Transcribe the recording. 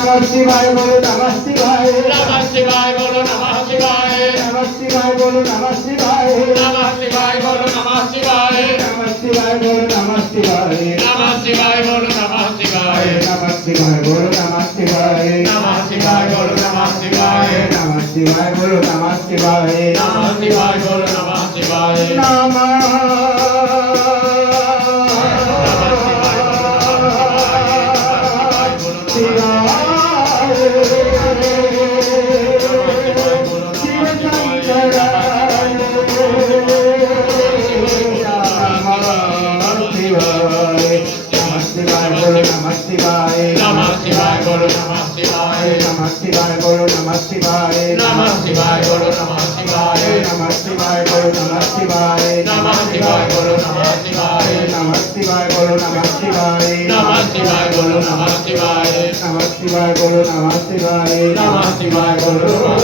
नमः शिवाय बोलो नमः शिवाय नमः शिवाय बोलो नमः शिवाय नमः शिवाय बोलो नमः शिवाय नमः शिवाय बोलो नमः शिवाय नमः शिवाय बोलो नमः शिवाय नमः शिवाय बोलो नमः शिवाय नमः शिवाय बोलो नमः शिवाय नमः शिवाय बोलो नमः शिवाय नमः शिवाय बोलो नमः शिवाय नमः शिवाय बोलो नमः शिवाय नमः शिवाय बोलो नमः शिवाय नमः शिवाय बोलो नमः शिवाय नमः शिवाय बोलो नमः शिवाय नमः शिवाय बोलो नमः शिवाय नमः शिवाय बोलो नमः शिवाय नमः शिवाय बोलो नमः शिवाय नमः शिवाय बोलो नमः शिवाय नमः शिवाय बोलो नमः शिवाय नमः शिवाय बोलो नमः